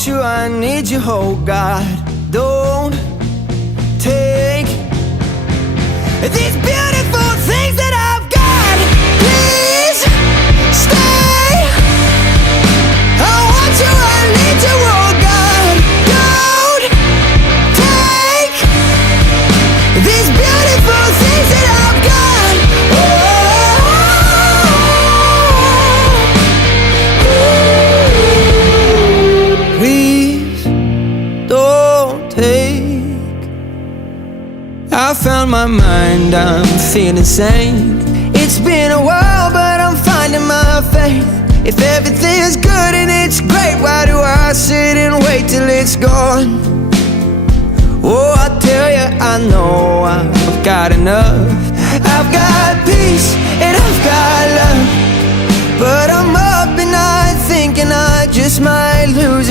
want you, I need you, oh God. Don't take these beautiful things that I've got. Please stay. I want you, I need you, oh God. Don't take these beautiful things that I've got. Please don't take. I found my mind, I'm feeling sane. It's been a while, but I'm finding my faith. If everything's good and it's great, why do I sit and wait till it's gone? Oh, I tell you, I know I've got enough. I've got peace and I've got love, but I'm up at night thinking I just might lose